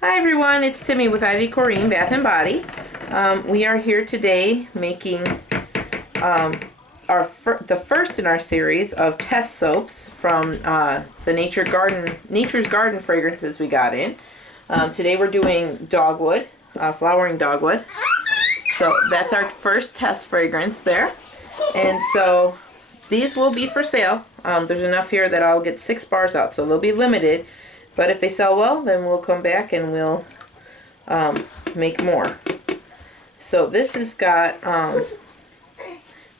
Hi everyone, it's Timmy with Ivy Coreen Bath and Body. We are here today making the first in our series of test soaps from the Nature's Garden fragrances we got in. Today we're doing Dogwood, flowering Dogwood. So that's our first test fragrance there. And so these will be for sale. There's enough here that I'll get 6 bars out, so they'll be limited. But if they sell well, then we'll come back and we'll make more. So this has got,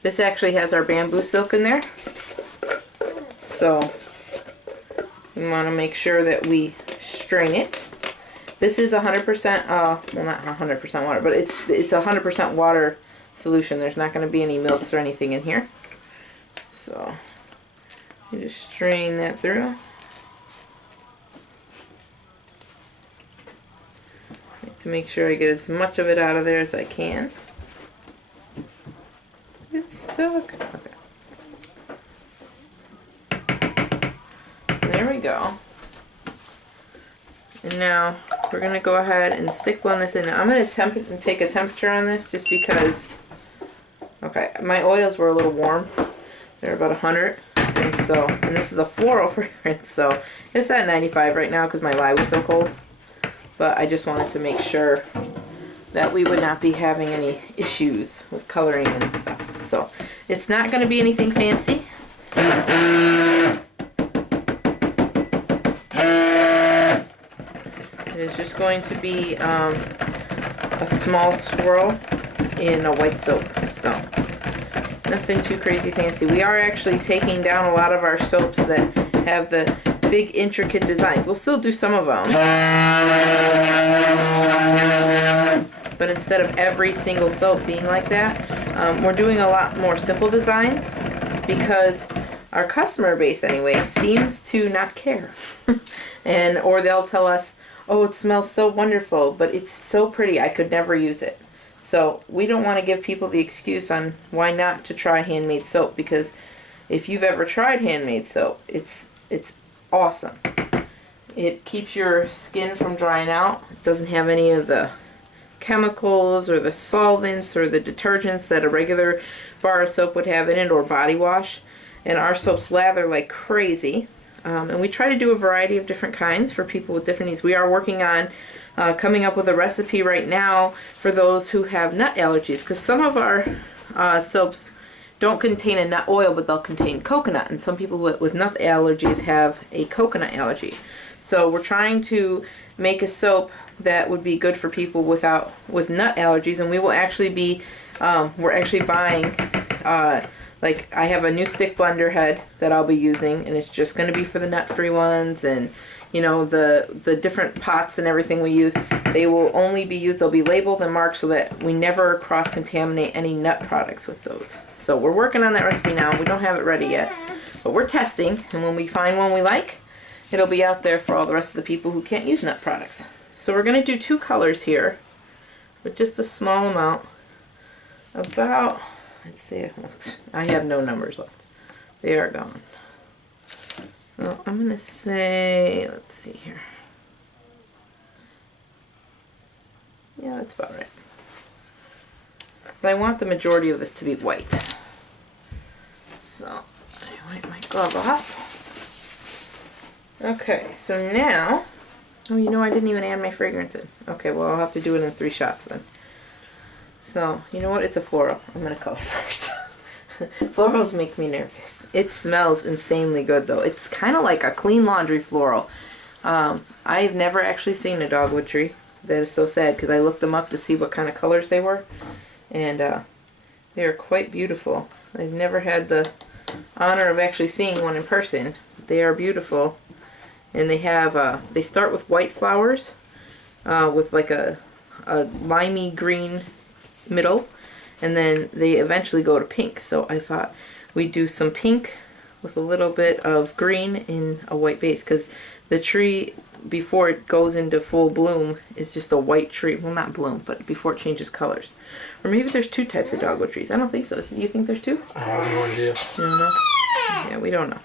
this actually has our bamboo silk in there. So we want to make sure that we strain it. This is 100%, well not 100% water, but it's 100% water solution. There's not going to be any milks or anything in here. So you just strain that through. To make sure I get as much of it out of there as I can. It's stuck. Okay. There we go. And now we're going to go ahead and stick blend this in. I'm going to take a temperature on this just because, okay, my oils were a little warm. They're about 100. And this is a floral fragrance, so it's at 95 right now because my lye was so cold. But I just wanted to make sure that we would not be having any issues with coloring and stuff. So it's not going to be anything fancy. It is just going to be a small swirl in a white soap. So nothing too crazy fancy. We are actually taking down a lot of our soaps that have the big intricate designs. We'll still do some of them, but instead of every single soap being like that, we're doing a lot more simple designs because our customer base anyway seems to not care. Or they'll tell us, oh, it smells so wonderful, but it's so pretty I could never use it. So we don't want to give people the excuse on why not to try handmade soap, because if you've ever tried handmade soap, it's awesome. It keeps your skin from drying out. It doesn't have any of the chemicals or the solvents or the detergents that a regular bar of soap would have in it, or body wash. And our soaps lather like crazy. And we try to do a variety of different kinds for people with different needs. We are working on coming up with a recipe right now for those who have nut allergies, because some of our soaps don't contain a nut oil, but they'll contain coconut, and some people with nut allergies have a coconut allergy. So we're trying to make a soap that would be good for people with nut allergies, and we will actually be we're actually buying like I have a new stick blender head that I'll be using, and it's just going to be for the nut-free ones. And you know, the different pots and everything we use, they will only be used, they'll be labeled and marked so that we never cross-contaminate any nut products with those. So we're working on that recipe now. We don't have it ready yet, but we're testing, and when we find one we like, it'll be out there for all the rest of the people who can't use nut products. So we're going to do 2 colors here with just a small amount. About, let's see, I have no numbers left. They are gone. Well, I'm going to say, let's see here. Yeah, that's about right. So I want the majority of this to be white. So I wipe my glove off. Okay, so now, oh, you know, I didn't even add my fragrance in. Okay, well, I'll have to do it in 3 shots then. So, you know what? It's a floral. I'm going to color first. Florals make me nervous. It smells insanely good though. It's kind of like a clean laundry floral. I've never actually seen a dogwood tree. That is so sad, because I looked them up to see what kind of colors they were, and they are quite beautiful. I've never had the honor of actually seeing one in person. They are beautiful, and they have they start with white flowers with like a limey green middle, and then they eventually go to pink. So I thought we'd do some pink with a little bit of green in a white base, because the tree, before it goes into full bloom, is just a white tree. Well, not bloom, but before it changes colors. Or maybe there's 2 types of dogwood trees. I don't think so. Do you think there's 2? I have no idea. You don't know? Yeah, we don't know.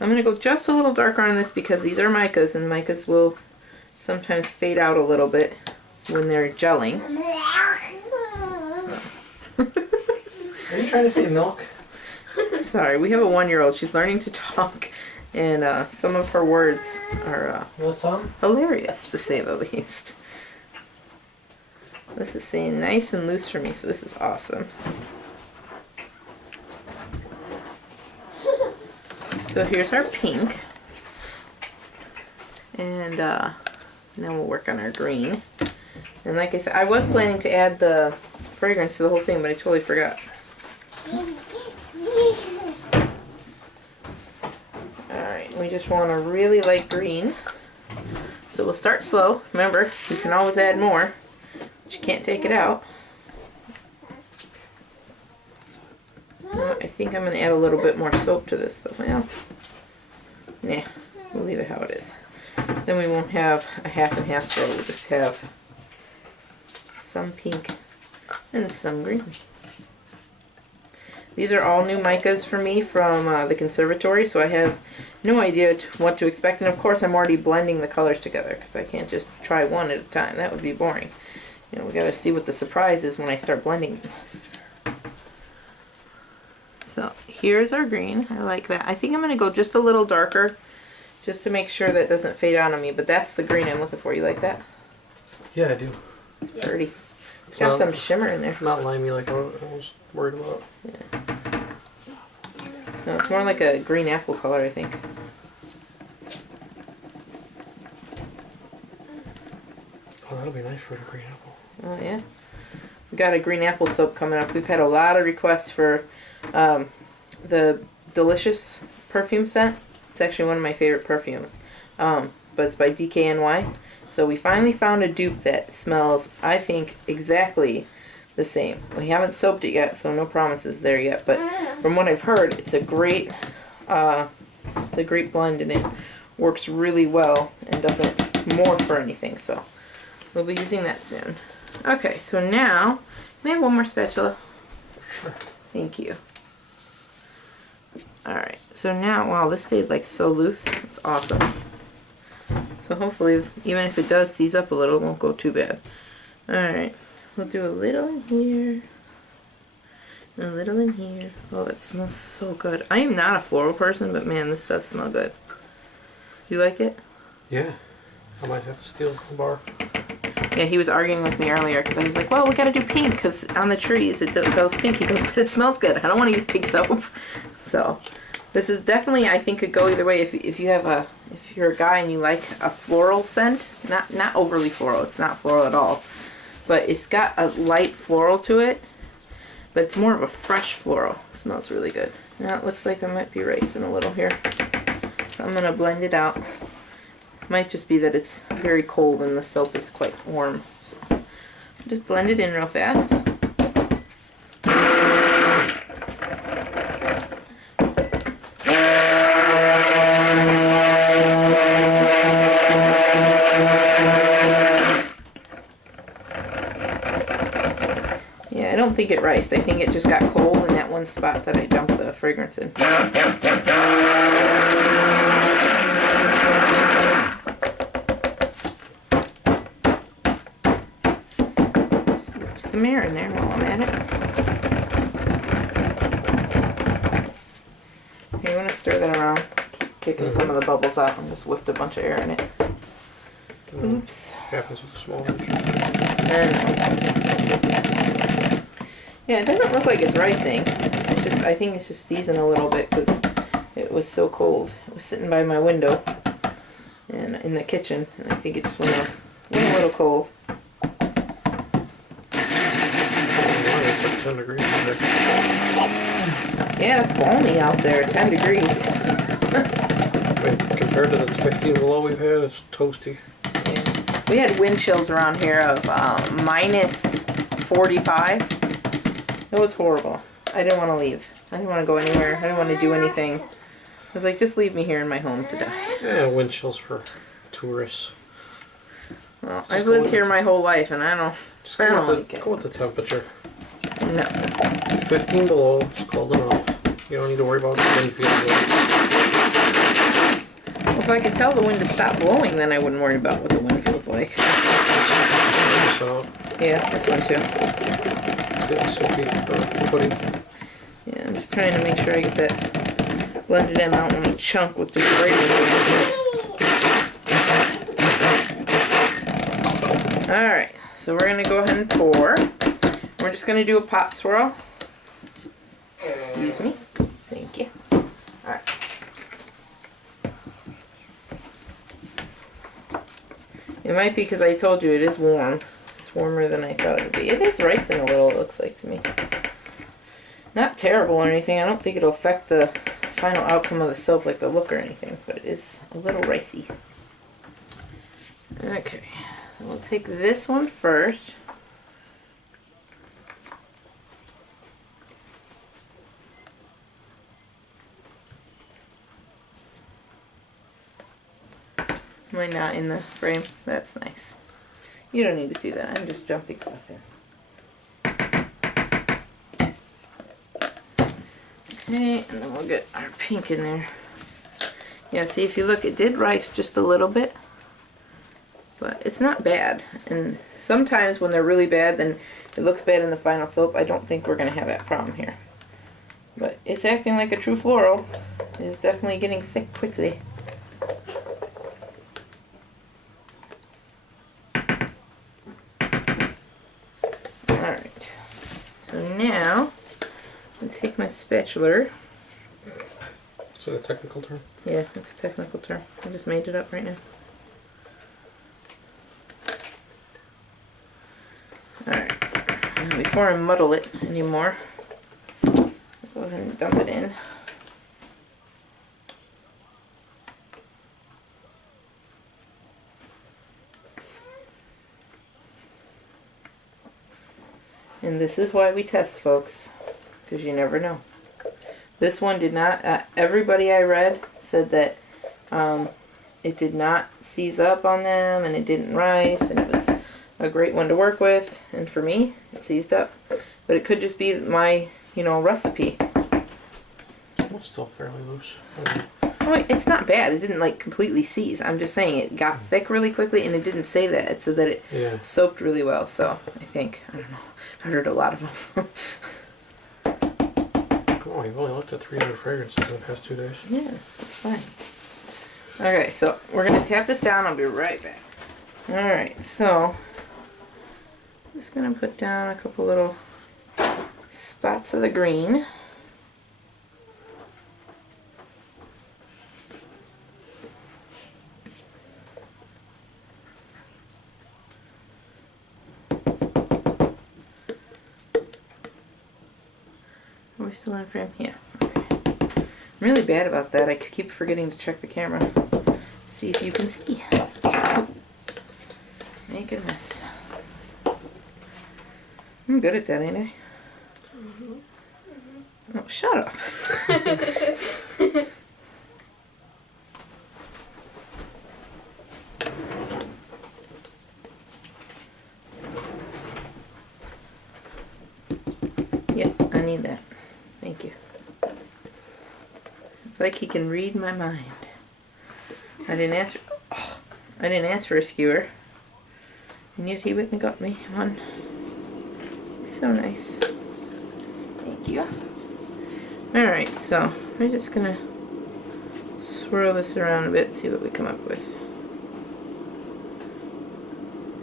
I'm going to go just a little darker on this because these are micas, and micas will sometimes fade out a little bit when they're gelling. Are you trying to say milk? Sorry, we have a 1-year-old. She's learning to talk, and some of her words are hilarious, to say the least. This is staying nice and loose for me, so this is awesome. So here's our pink. And now we'll work on our green. And like I said, I was planning to add the fragrance to the whole thing, but I totally forgot. Alright, we just want a really light green. So we'll start slow. Remember, you can always add more, but you can't take it out. I think I'm going to add a little bit more soap to this though. Well, nah, we'll leave it how it is. Then we won't have a half and half swirl, we'll just have some pink and some green. These are all new micas for me from the conservatory, so I have no idea what to expect. And of course I'm already blending the colors together because I can't just try one at a time. That would be boring. You know, we got to see what the surprise is when I start blending them. So here's our green. I like that. I think I'm going to go just a little darker just to make sure that it doesn't fade out on me. But that's the green I'm looking for. You like that? Yeah, I do. It's pretty. It's got some shimmer in there. Not limey like I was worried about. Yeah. No, it's more like a green apple color, I think. Oh, that'll be nice for a green apple. Oh, yeah. We got a green apple soap coming up. We've had a lot of requests for the Delicious perfume scent. It's actually one of my favorite perfumes. But it's by DKNY. So we finally found a dupe that smells, I think, exactly the same. We haven't soaped it yet, so no promises there yet. But from what I've heard, it's a great blend, and it works really well and doesn't morph or anything. So we'll be using that soon. Okay, so now, can I have one more spatula? Sure. Thank you. Alright, so now, wow, this stayed like so loose. It's awesome. So hopefully, even if it does seize up a little, it won't go too bad. Alright, we'll do a little in here. And a little in here. Oh, that smells so good. I am not a floral person, but man, this does smell good. You like it? Yeah. I might have to steal a bar. Yeah, he was arguing with me earlier because I was like, well, we gotta do pink because on the trees it goes pink. He goes, but it smells good. I don't want to use pink soap. So this is definitely, I think, could go either way. If you're a guy and you like a floral scent, not overly floral. It's not floral at all, but it's got a light floral to it. But it's more of a fresh floral. It smells really good. Now it looks like I might be racing a little here, so I'm gonna blend it out. Might just be that it's very cold and the soap is quite warm. So just blend it in real fast. Yeah, I don't think it riced. I think it just got cold in that one spot that I dumped the fragrance in. Some air in there while I'm at it. Okay, you want to stir that around, keep kicking some of the bubbles out, and just whipped a bunch of air in it. Oops. Happens with small ones. Yeah, it doesn't look like it's ricing. I think it's just seasoned a little bit because it was so cold. It was sitting by my window and in the kitchen, and I think it just went a little cold. 10 degrees today. Yeah, it's balmy out there, 10 degrees. Wait, compared to the 15 below we've had, it's toasty. Yeah. We had wind chills around here of minus 45. It was horrible. I didn't want to leave. I didn't want to go anywhere. I didn't want to do anything. I was like, just leave me here in my home to die. Yeah, wind chills for tourists. Well, I've lived here my whole life, and I don't like it. Go with the temperature. No. 15 below, it's cold enough. You don't need to worry about wind fields. If I could tell the wind to stop blowing, then I wouldn't worry about what the wind feels like. So Yeah, this one too. it's getting soupy or pudding. Yeah, I'm just trying to make sure I get that blended in. I don't want to chunk with the gravy. Alright, so we're going to go ahead and pour. We're just going to do a pot swirl. Excuse me. Thank you. Alright. It might be because I told you it is warm. It's warmer than I thought it would be. It is ricing a little, it looks like to me. Not terrible or anything. I don't think it'll affect the final outcome of the soap like the look or anything, but it is a little ricey. Okay, we'll take this one first. Am I not in the frame? That's nice. You don't need to see that. I'm just dumping stuff in. Okay, and then we'll get our pink in there. Yeah, see, if you look, it did rise just a little bit, but it's not bad. And sometimes when they're really bad, then it looks bad in the final soap. I don't think we're going to have that problem here. But it's acting like a true floral. It is definitely getting thick quickly. Alright, so now I'll take my spatula. Is that a technical term? Yeah, it's a technical term. I just made it up right now. Alright, now before I muddle it anymore, I'll go ahead and dump it in. And this is why we test, folks, because you never know. This one did not, everybody I read said that it did not seize up on them and it didn't rise and it was a great one to work with. And for me, it seized up. But it could just be my, recipe. It's still fairly loose. Oh, it's not bad. It didn't like completely seize. I'm just saying it got thick really quickly and it didn't say that. It said that it soaked really well. So I think, I don't know, I heard a lot of them. Oh, you've only looked at 300 fragrances in the past 2 days. Yeah, that's fine. Okay, so we're going to tap this down. I'll be right back. Alright, so I'm just going to put down a couple little spots of the green. Are we still in frame? Yeah. Okay. I'm really bad about that. I keep forgetting to check the camera. See if you can see. Oh. Make a mess. I'm good at that, ain't I? Mm-hmm. Mm-hmm. Oh, shut up. Yep, I need that. Thank you. It's like he can read my mind. I didn't ask for a skewer. And yet he went and got me one. So nice. Thank you. Alright, so we're just gonna swirl this around a bit, see what we come up with.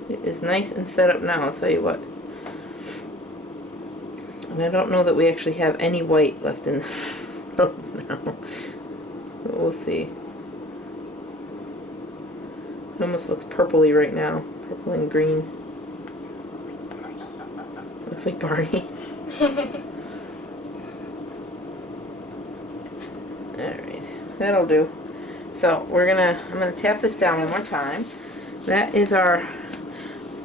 It is nice and set up now, I'll tell you what. And I don't know that we actually have any white left in this now. But we'll see. It almost looks purpley right now. Purple and green. Looks like Barney. Alright, that'll do. So I'm gonna tap this down one more time. That is our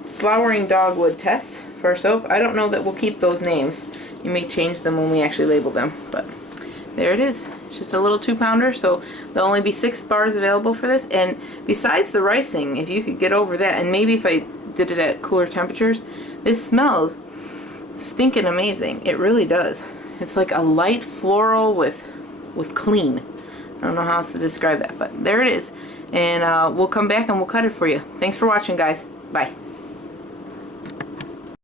flowering dogwood test for our soap. I don't know that we'll keep those names. You may change them when we actually label them, but there it is. It's just a little 2-pounder, so there'll only be 6 bars available for this. And besides the ricing, if you could get over that, and maybe if I did it at cooler temperatures, this smells stinking amazing. It really does. It's like a light floral with clean. I don't know how else to describe that, but there it is. And we'll come back and we'll cut it for you. Thanks for watching, guys. Bye.